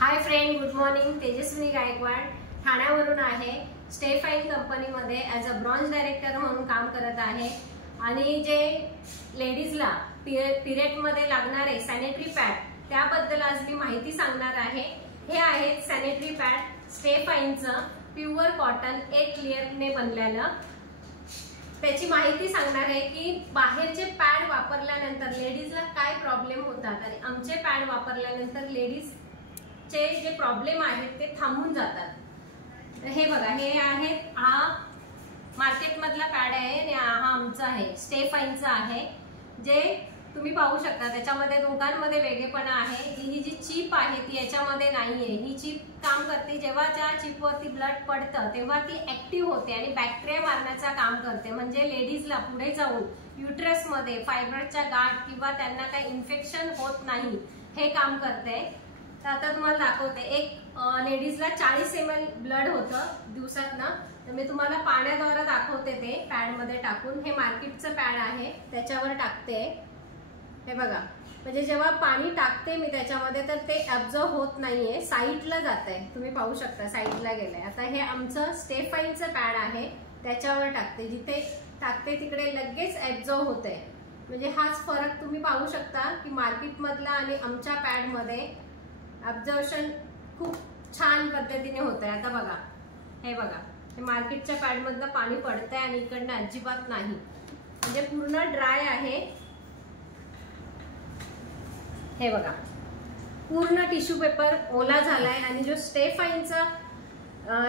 हाय friend, good morning. Tejaswini Gaikwad ठाण्यावरून आहे. Stayfine कंपनीमध्ये ॲज अ ब्रॉन्झ डायरेक्टर म्हणून काम करत आहे. आणि जे लेडीजला पिरियडमध्ये लागणारे सॅनिटरी पॅड त्याबद्दल आज मी माहिती सांगणार आहे. हे आहेत सॅनिटरी पॅड स्टेफाइनचं प्युअर कॉटन 8 लेअरने बनलेलं. त्याची माहिती सांगणार आहे की बाहेरचे पॅड वापरल्यानंतर लेडीजला काय प्रॉब्लेम होतात आणि आमचे पॅड वापरल्यानंतर लेडीजचे जे प्रॉब्लेम आहेत ते थांबून जातात. हे बघा, हे आहेत, हा मार्केटमधला पॅड आहे आणि हा आमचा आहे, स्टेफाइनचा आहे. जे तुम्ही पाहू शकता त्याच्यामध्ये दोघांमध्ये वेगळेपणा आहे. ही जी चिप आहे ती याच्यामध्ये नाहीये. ही चिप काम करते जेव्हा त्या चिपवरती ब्लड पडतं तेव्हा ती ऍक्टिव्ह होते आणि बॅक्टेरिया मारण्याचं काम करते. म्हणजे लेडीजला पुढे जाऊन युट्रसमध्ये फायब्रॉइडच्या गाठ किंवा त्यांना काही इन्फेक्शन होत नाही हे काम करते. तर आता तुम्हाला दाखवते. एक लेडीजला 40 ml ब्लड होतं दिवसातनं. तर मी तुम्हाला पाण्याद्वारे दाखवते ते पॅडमध्ये टाकून. हे मार्केटचं पॅड आहे, त्याच्यावर टाकते. हे बघा, म्हणजे जेव्हा पाणी टाकते मी त्याच्यामध्ये तर ते ऍब्झॉर्ब होत नाहीये, साईडला जात आहे. तुम्ही पाहू शकता साईडला गेलंय. आता हे आमचं स्टेफाइनचं पॅड आहे, त्याच्यावर टाकते. जिथे टाकते तिकडे लगेच ऍब्झॉर्ब होतंय. म्हणजे हाच फरक तुम्ही पाहू शकता की मार्केटमधला आणि आमच्या पॅडमध्ये ऍब्झॉर्प्शन खूप छान पद्धतीने होत आहे. आता बघा, हे बघा, हे मार्केटच्या पॅडमधलं पाणी पडतंय आणि इकडनं अजिबात नाही, म्हणजे पूर्ण ड्राय आहे. हे बघा, पूर्ण टिश्यू पेपर ओला झालाय. आणि जो स्टेफाइनचा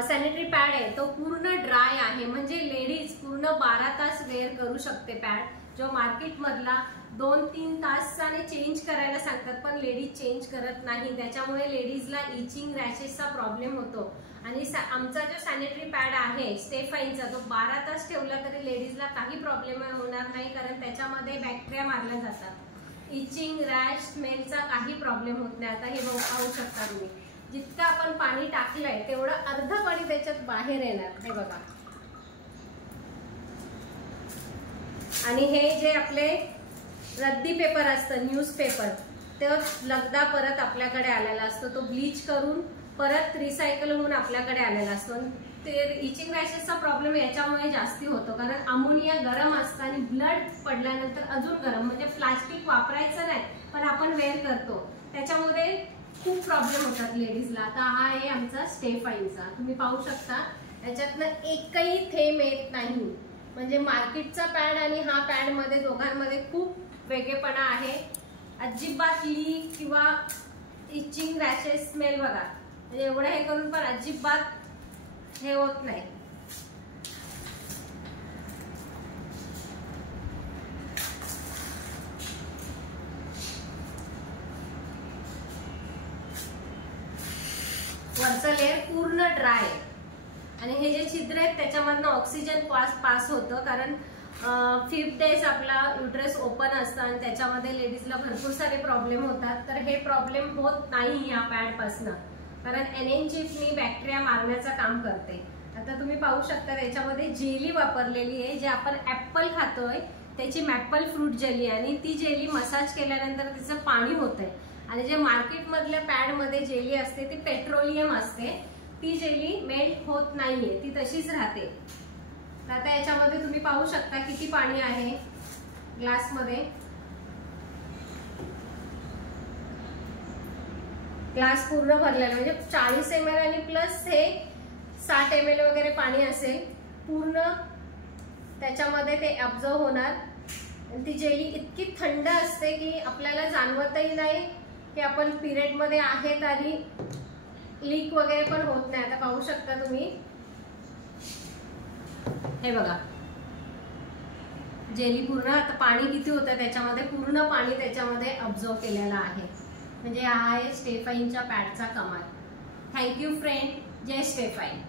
सॅनिटरी पॅड आहे तो पूर्ण ड्राय आहे. म्हणजे लेडीज पूर्ण 12 तास वेअर करू शकते पॅड. जो मार्केटमधला 2-3 तासाने चेंज करायला सांगतात पण लेडीज चेंज करत नाही. त्याच्यामुळे लेडीजला इचिंग रॅशेसचा प्रॉब्लेम होतो. आणि आमचा जो सॅनिटरी पॅड आहे स्टेफाइनचा तो 12 तास ठेवला तरी लेडीजला काही प्रॉब्लेम होणार नाही, कारण त्याच्यामध्ये बॅक्टेरिया मारल्या जातात. इचिंग, रॅश, स्मेलचा काही प्रॉब्लेम होत नाही. आता हे पाहू शकता तुम्ही, जितकं आपण पाणी टाकलंय तेवढं अर्ध पाणी त्याच्यात बाहेर येणार. हे बघा. आणि हे जे आपले रद्दी पेपर असतं, न्यूजपेपर, तो लगदा परत आपल्याकडे आलेला असतो. तो ब्लीच करून परत रिसायकल होऊन आपल्याकडे आलेला असतो. ते इचिंग रॅशेसचा प्रॉब्लेम याच्यामुळे जास्ती होतो, कारण अमोनिया गरम असतं आणि ब्लड पडल्यानंतर अजून गरम. म्हणजे प्लास्टिक वापरायचं नाही पण आपण वेअर करतो, त्याच्यामध्ये खूप प्रॉब्लेम होतात लेडीजला. आता हा आहे आमचा स्टेफाइनचा. तुम्ही पाहू शकता याच्यातनं एकही थेंब येत नाही. म्हणजे मार्केटचा पॅड आणि हा पॅड मध्ये दोघांमध्ये खूप वेगळेपणा आहे. अजिबात लीक किंवा इचिंग रॅशेस स्मेल बघा, म्हणजे एवढं हे करून पण अजिबात हे होत नाही. वरचा लेअर पूर्ण ड्राय आणि हे जे छिद्र आहेत त्याच्यामधनं ऑक्सिजन पास होतं, कारण 5th डेज आपला युट्रस ओपन असतं आणि त्याच्यामध्ये लेडीजला भरपूर सारे प्रॉब्लेम होतात. तर हे प्रॉब्लेम होत नाही या पॅड पासनं, कारण NN चिपनी बॅक्टेरिया मारण्याचं काम करते. आता तुम्ही पाहू शकता त्याच्यामध्ये जेली वापरलेली आहे. जे आपण ऍपल खातोय त्याची मॅपल फ्रूट जेली, आणि ती जेली मसाज केल्यानंतर तिचं पाणी होतंय. आणि जे मार्केटमधल्या पॅडमध्ये जेली असते ती पेट्रोलियम असते. ती जेली मेल्ट होत नाहीये, ती तशीच राहते. आता याच्यामध्ये तुम्ही पाहू शकता किती पाणी आहे ग्लासमध्ये. ग्लास पूर्ण भरलेला, म्हणजे 40 ml आणि प्लस हे 60 ml वगैरे पाणी असेल पूर्ण. त्याच्यामध्ये ते ऍब्झॉर्ब होणार. ती जेली इतकी थंड असते की आपल्याला जाणवतही नाही की आपण पिरियड मध्ये आहेत आणि लीक वगैरे पण होत नाही. आता पाहू शकता तुम्ही, हे बघा जेली पूर्ण. आता पाणी किती होतं त्याच्यामध्ये, पूर्ण पाणी त्याच्यामध्ये ऍब्झॉर्ब केलेलं आहे. म्हणजे हा आहे स्टेफाइनच्या पॅडचा कमाल. Thank you friend. जय स्टेफाइन.